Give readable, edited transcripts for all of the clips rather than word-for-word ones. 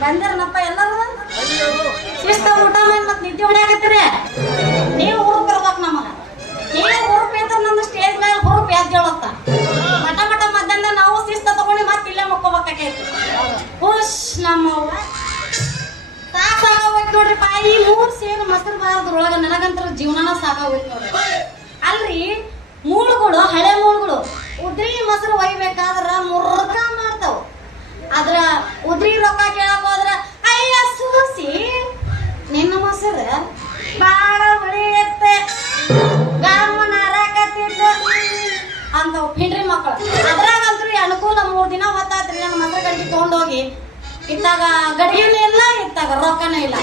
ಬಂದಿರನಪ್ಪ ಎಲ್ಲರೂ ಶಿಸ್ತ ಊಟ ಮಾಡಿ ಮತ್ತೆ ನಿದ್ದೆ ಹೊಡ್ಯಾಕತ್ತೀರಿ. ನೀವು ಹುರುಪ್ ಇರ್ಬೇಕು ನಮಗ. ನೀವು ಹುರುಪ್ ಇದ್ರೆ ನಮ್ಮ ಸ್ಟೇಜ್ ಮೇಲೆ ಹುರುಪ್ ಎದ್ದೇಳತ್ತ. ಮಟ ಮಟ ಮಧ್ಯಾಹ್ನ ನಾವು ಶಿಸ್ತ ತಗೊಂಡು ಮತ್ತೆ ಇಲ್ಲೇ ಮಕ್ಕೋಬೇಕಾಕೈತಿ. ಹುಷ್ ನಮ್ಮವ್ವ ಸಾಕಾಗೋಯ್ತು ನೋಡ್ರಿ ಪಾಯಿ 3 ಸೇರು ಮೊಸರು ಬಾರದ್ರೊಳಗ ನನಗಂತರ ಜೀವನನ ಸಾಕಾಗೋಯ್ತು ನೋಡ್ರಿ. ಅಲ್ರಿ ಮೂಳುಗಳು ಹಳೆ ಮೂಳುಗಳು ಉದ್ರಿ ಮೊಸರು ಒಯ್ಬೇಕಾದ್ರ ಮುರ್ಕ ಮಾಡ್ತಾವ. ಅದ್ರ ಉದ್ರಿ ರೊಕ್ಕ ಕೇಳಕ್ ಹೋದ್ರ ಅಯ್ಯ ಸೂಸಿ ನಿನ್ನ ಮೊಸರು ಬಾಳ ಹೊಳಿಯತ್ತೆ ಗಮ್ಮನ ಅರಾಕತ್ತಿತ್ತು ಅಂತವ್ ಪಿಂಡ್ರಿ ಮಕ್ಕಳು. ಅದ್ರಾಗಂತ್ರು ಅನುಕೂಲ 3 ದಿನ ಹೊತ್ತಾತ್ರಿ ನನ್ನ ಮೊಸರು ಗಡಿಗೆ ತಗೊಂಡೋಗಿ ಇತ್ತಾಗ ಗಡಿಗೆನೂ ಇಲ್ಲ ಇತ್ತಾಗ ರೊಕ್ಕನೂ ಇಲ್ಲ.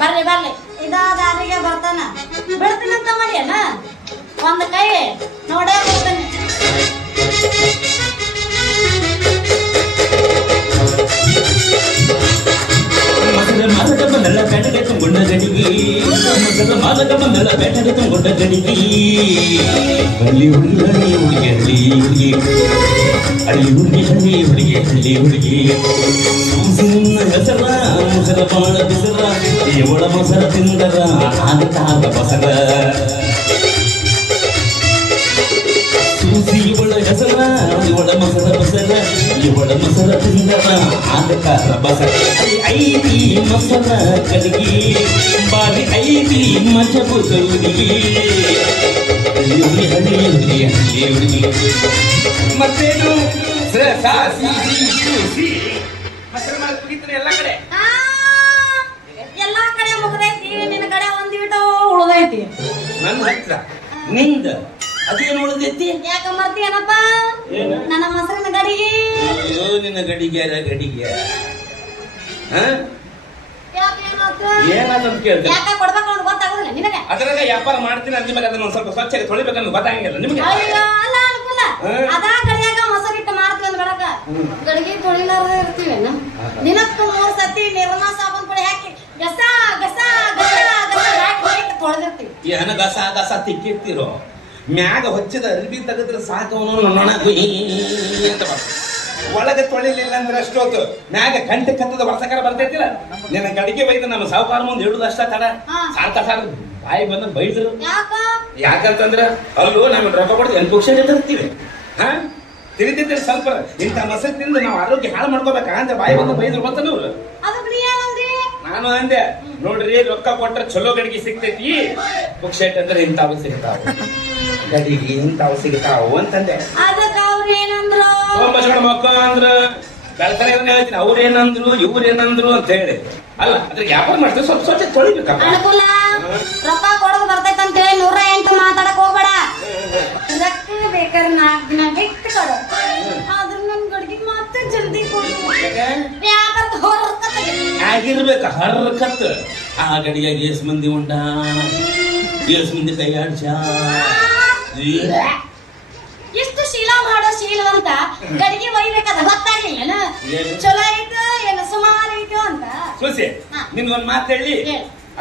ಬರ್ರಿ ಬರ್ಲಿ ಇದಾದ ಅಲ್ಲಿಗೆ ಬರ್ತಾನ ಬಿಡ್ತೀನಂತ ಮಾಡ್ಯಾನ ಒಂದ್ ಕೈ ನೋಡೇ ಬರ್ತಾನೆ. ಮಾಲಕ ಬಂದಲ್ಲ ಬೇಟಗೆ ತುಂಗೊಂಡ ಗಡಿಗೆ ಮಾಲಕ ಬಂದಲ್ಲ ಬೇಟಗೆ ತುಂಗೊಂಡ ಗಡಿಗೆ ಹಳ್ಳಿ ಹುಡುಗಿ ಹಳ್ಳಿ ಹುಡುಗಿ ಹಳ್ಳಿ ಹುಡುಗಿ ಹಳ್ಳಿ ಹುಡುಗಿ ಹಳ್ಳಿ ಹುಡುಗಿ ಹಳ್ಳಿ ಹುಡುಗಿ ಸೂಸಿನ ಹೆಸರ ಮೊಸರ ಬಾಳ ಬಿಸರ ಇವಳ ಮೊಸರ ತಿಂದರ ಆಗ ಬಸರ ಸೂಸಿ ಇವಳ ಹೆಸರ ಇವಳ ಮೊಸರ ಬಸರ ಇವಳ ಮೊಸರ ತಿಂದರ ಆಗ ಬಸರ ಐತಿ ಮೊಸರ ಕಡಿಗೆ ಬಾರಿ ಐತಿ ಮಜಬೂತ ಹುಡುಗಿ ಹುಡುಗಿ ಹಳ್ಳಿ ಹುಡುಗಿ ಹಳ್ಳಿ ಹುಡುಗಿ ಮತ್ತೇನು ಎಲ್ಲ ಕಡೆ ಎಲ್ಲಾ ಕಡೆ ಮುಗ್ದೈತಿ. ನಿನ್ನ ಕಡೆ ಒಂದಿಟ ಉಳ್ದೈತಿ. ನನ್ನ ಹತ್ರ ನಿಂದ ಅದೇನು ಉಳಿದೈತಿ? ಯಾಕ ಮರ್ತೀಯನಪ್ಪ ನನ್ನ ಮೊಸರಿನ ಗಡಿಗೆ? ಅಯ್ಯೋ ನಿನ್ನ ಗಡಿಗೆ ಗಡಿಗೆ ಏನಾದ್ರು ಕೇಳ್ತೇನೆ. ಯಾಕ ಕೊಡ್ಬೇಕು ಅನ್ನೋದು ಗೊತ್ತಾಗುದಿಲ್ಲ ನಿನಗೆ? ಅದ್ರಾಗ ವ್ಯಾಪಾರ ಮಾಡ್ತೀನಿ ಅಂದ ಮೇಲೆ ಅದನ್ನ ಒಂದ್ ಸ್ವಲ್ಪ ಸ್ವಚ್ಛಗೆ ತೊಳಿಬೇಕನ್ನೋದು ಗೊತ್ತಾಗಂಗಿಲ್ಲ ನಿಮಗೆ? ಅಯ್ಯೋ ಅಲ್ಲ ಅನುಕೂಲ ಅದಾ ಗಡಿಯಾಗ ಮೊಸರಿಟ್ಟು ಮಾಡ್ತೀವಿ ಅಂದ್ ಬೆಳಕ ಗಡಿಗೆ ತೊಳಿಲಾರ್ದ ಇರ್ತೀವೇನ? ದಿನಕ್ಕೆ 3 ಸತಿ ನಿರ್ಮಾ ಸಾಬೂನ್ ಪುಡಿ ಹಾಕಿ ಗಸ ಗಸ ಗಸ ಗಸ ಹಾಕಿ ತೊಳೆದಿರ್ತೀವಿ. ಏನ ಗಸ ಗಸ ತಿಕ್ಕಿರ್ತಿರೋ ಮ್ಯಾಗ ಹೊಚ್ಚಿದ ಅರ್ಬಿ ತೆಗೆದ್ರೆ ಸಾಕವನು ನೋಣ ಅಂತ ಒಳಗೆ ತೊಳಿಲಿಲ್ಲ ಅಂದ್ರೆ ಅಷ್ಟೊತ್ತು ಮ್ಯಾಗ ಕಂಟೆ ಕತ್ತದ ವರ್ಷಕಾರ ಬರ್ತೈತಿಲ್ಲ. ನಿನ್ನ ಗಡಿಗೆ ಬೈದ ನಮ್ಮ ಸಾವುಕಾರ ಮುಂದೆ ಹೇಳುದು ಅಷ್ಟ ತಡ ಸಾರ್ಥ ಸಾರ್ ಬಾಯಿ ಬಂದ ಬೈದ್ರು. ಯಾಕಂತಂದ್ರ ಅಲ್ಲೂ ನಾವು ರೊಕ್ಕ ಕೊಡ್ತೀವಿ ಎನ್ಪುಕ್ಷಣೆ ತರ್ತೀವಿ. ತಿಳಿದಿದ್ರೆ ಸ್ವಲ್ಪ ಇಂಥ ಮೊಸರು ತಿಂದು ನಾವು ಆರೋಗ್ಯ ಹಾಳು ಮಾಡ್ಕೋಬೇಕಾ ಅಂತ ಬಾಯಿ ಬಂದು ಬೈದ್ರು ಗೊತ್ತ ನೀವು. ನಾನು ಅಂದೆ ನೋಡ್ರಿ ರೊಕ್ಕ ಕೊಟ್ರೆ ಚಲೋ ಗಡಿಗೆ ಸಿಗ್ತೈತಿ, ಪುಕ್ಷೇಟ್ ಅಂದ್ರೆ ಇಂಥವು ಸಿಗ್ತಾವ ಗಡಿಗೆ ಇಂಥವು ಸಿಗ್ತಾವು ಅಂತಂದೆ. ಮಕ್ಕ ಅಂದ್ರ ಬೆಳತನ ಹೇಳ್ತೀನಿ ಅವ್ರೇನಂದ್ರು ಇವ್ರೇನಂದ್ರು ಅಂತ ಹೇಳಿ ಅಲ್ಲ ಅದ್ರ ವ್ಯಾಪಾರ ಮಾಡ್ತೀವಿ ಸ್ವಲ್ಪ ಸ್ವಚ್ಛ ತೊಳಿಬೇಕಪ್ಪ. ಅನುಕೂಲ ರೊಕ್ಕ ಕೊಡೋದು ಬರ್ತೈತೆ ಅಂತ ಹೇಳಿ 108 ಮಾತಾಡಕ್ ಹೋಗ್ಬೇಡ. ರೊಕ್ಕ ಬೇಕಾದ್ರೆ 4 ದಿನ ಬಿಟ್ಟು ಕೊಡು. ಆದ್ರ ನನ್ ಗಡಿಗೆ ಮತ್ತೆ ಜಲ್ದಿ ಕೊಡು. ಆಗಿರ್ಬೇಕ ಹರ್ಕತ್ ಆ ಗಡಿಯಾಗ ಏಸ್ ಮಂದಿ ಉಂಡ ಏಸ್ ಮಂದಿ ಕೈಯಾಡ್ಸ ಎಷ್ಟು ಶೀಲ ಮಾಡೋ ಶೀಲವಂತ ಗಡಿಗೆ ಒಯ್ಬೇಕಾದ ಗೊತ್ತಾಗ್ಲಿಲ್ಲ. ಚಲೋ ಐತೋ ಏನು ಸುಮಾರು ಐತೋ ಅಂತ ಸೋಸಿ ನಿನ್ಗೊಂದ್ ಮಾತು ಹೇಳಿ.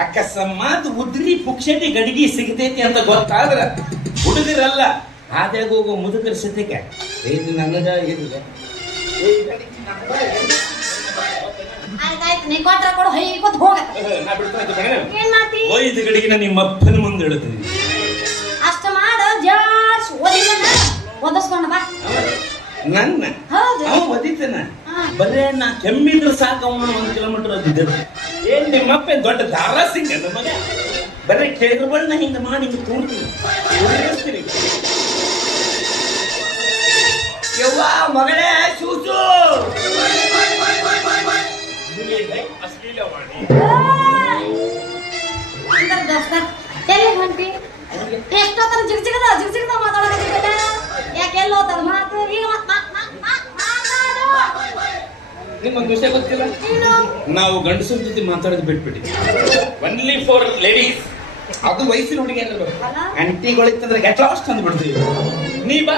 ಅಕಸ್ಮಾತ್ ಉದ್ರಿ ಪುಕ್ಷಟಿ ಗಡಿಗೆ ಸಿಗತೈತಿ ಅಂತ ಗೊತ್ತಾದ್ರ ಹುಡುಗರಲ್ಲ ಆದ್ಯಾಗ ಹೋಗೋ ಮುದುಕರ ಸತ್ಯಕ್ಕೆ ನನಗ ಆಯ್ತಾಯ್ತು ನೀ ಕೊಟ್ರ ಕೊಡು ಹೈಕೊತ್ ಹೋಗ. ಏನ್ ಮಾಡ್ತಿ? ಒಯ್ದು ಗಡಿಗೆ ನಿಮ್ಮ ಅಪ್ಪನ ಮುಂದೆ ಹೇಳ್ತೀನಿ. ಅಷ್ಟ ಮಾಡ ಜಾಡ್ಸ್ ಓದಿಸ್ಕೊಂಡ ಬಾ. ನನ್ನ ಅವ ಒದಿತನ ಬರೇ ನಾ ಕೆಮ್ಮಿದ್ರು ಸಾಕು ಅವನು 1 ಕಿಲೋಮೀಟರ್ ಓದಿದ್ದರು. ಏನ್ ನಿಮ್ಮಪ್ಪ ದೊಡ್ಡ ದಾರಾ ಸಿಂಗ ನಮಗ ಬರೇ ಕೇಳ್ಬಣ್ಣ ಹಿಂಗ ಮಾಡಿ ಹಿಂಗ ತೋರ್ತೀನಿ. ಯವ್ವ ಮಗಳೇ ಸೂಸು ಎಲ್ಲಿ ಹೊಂಟಿ? ಎಷ್ಟೊತ್ತರ ಜಿಗ್ಜಿಗದ ಮಾತಾಡೋದಿಲ್ಲ. ಯಾಕೆಲ್ಲೋ ತದ ಮಾತು ಈಗ ಮಾತಾಡು. ನಿಮ್ಗೊಂದು ವಿಷಯ ಗೊತ್ತಿಲ್ಲ, ಏನು? ನಾವು ಗಂಡಸರ ಜೊತೆ ಮಾತಾಡೋದು ಬಿಟ್ಬಿಟ್ಟಿವಿ. Only for ladies. ಅದು ವಯಸ್ಸಿನ ಹುಡುಗಿ ಏನಿರ್ಬೇಕು, ಅಲ್ಲ? ಅಂಟಿಗಳಿತ್ತಂದ್ರೆ ಗೆಟ್ ಲಾಸ್ಟ್ ಅಂದ್ ಬಿಡ್ತೀವಿ. ನೀ ಬಾ,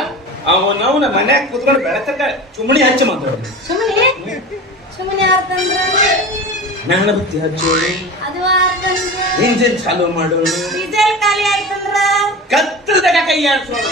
ನಾವು ನಮ್ಮ ಮನ್ಯಾಗ ಕೂತ್ಕೊಂಡು ಬೆಳತಕ್ಕ ಚುಮಣಿ ಹಚ್ಚಿ ಮಾತಾಡೋದು. ಸುಮ್ಮನೆ ಯಾರ್ತಂದ್ರ ನನ್ನ ಬುತ್ತಿ ಹಚ್ಚೋಳು, ಅದು ಯಾರ್ತಂದ್ರ ಇಂಜಿನ್ ಚಾಲೂ ಮಾಡೋಳು, ಡೀಸೆಲ್ ಖಾಲಿ ಆಯ್ತಂದ್ರ ಕತ್ತದಾಗ ಕೈ ಆಡ್ಸೋಳು.